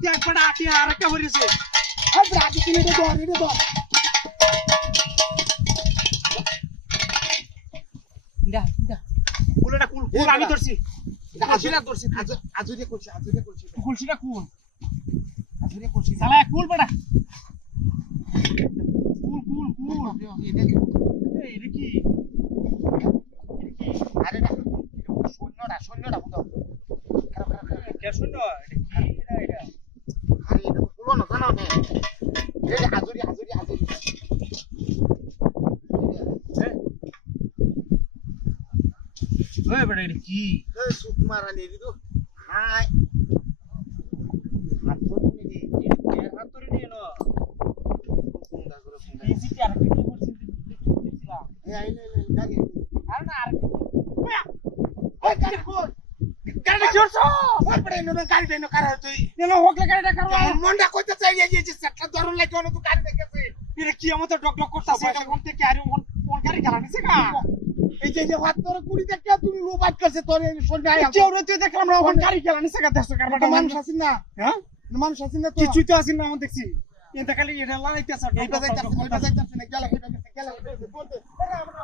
ত্যাগ পড়া আটি আর একটা হরিছে আর রাজি তুমি এটা ধর ইন্দা কুলটা কুল আমি ধরছি কুলছিনা ধরছি আজুরে করছি কুলছিনা কুল আজুরে করছি শালা কুল পড়া কুল এই দেখি আরে না সৈন্যটা বুঝো কে শুনো এটা আরে এটা তো বলো না জানো না এই যে আজুরি ওই বড় এটা কি এই সুত মারা নিয়ে দিতো হাই হাত তো তুমি দি এর হাত ধরে নিয়ে নো সুন্দর করে এই সিটি আর কি করছিস দেখছিলাম এই আইলে লাগে আর না আর ওই গাড়ি কই গাড়ি জোরছো ওই পড়ে নো গাড়ি দেনো কার তুই নেন হোকলে গাড়িটা করবা আমার মনটা কইতে চাই এই যে সেটটা ধরন লাগে না তুই গাড়ি দেখেছিস এটা কি আমার তো ডক করতেছে এটা কোন থেকে আর কোন গাড়ি চালানিছে কা এই যে হাত ধরে কুড়ি দেখে তুমি লো বাইক করছে তোর সন্ধ্যা আয় কেউ রতে দেখলাম না ওখান গাড়ি চালানিছে কা দেখছো কারবাটা মানুষ আছিস না হ্যাঁ মানুষ আছিস না তো কিছুই তো আসিন না আমি দেখছি এটা খালি এটা লাগাইতেছে এই বাজাইতাছ না গেলা হেটা গেছে বলতে আরে আমরা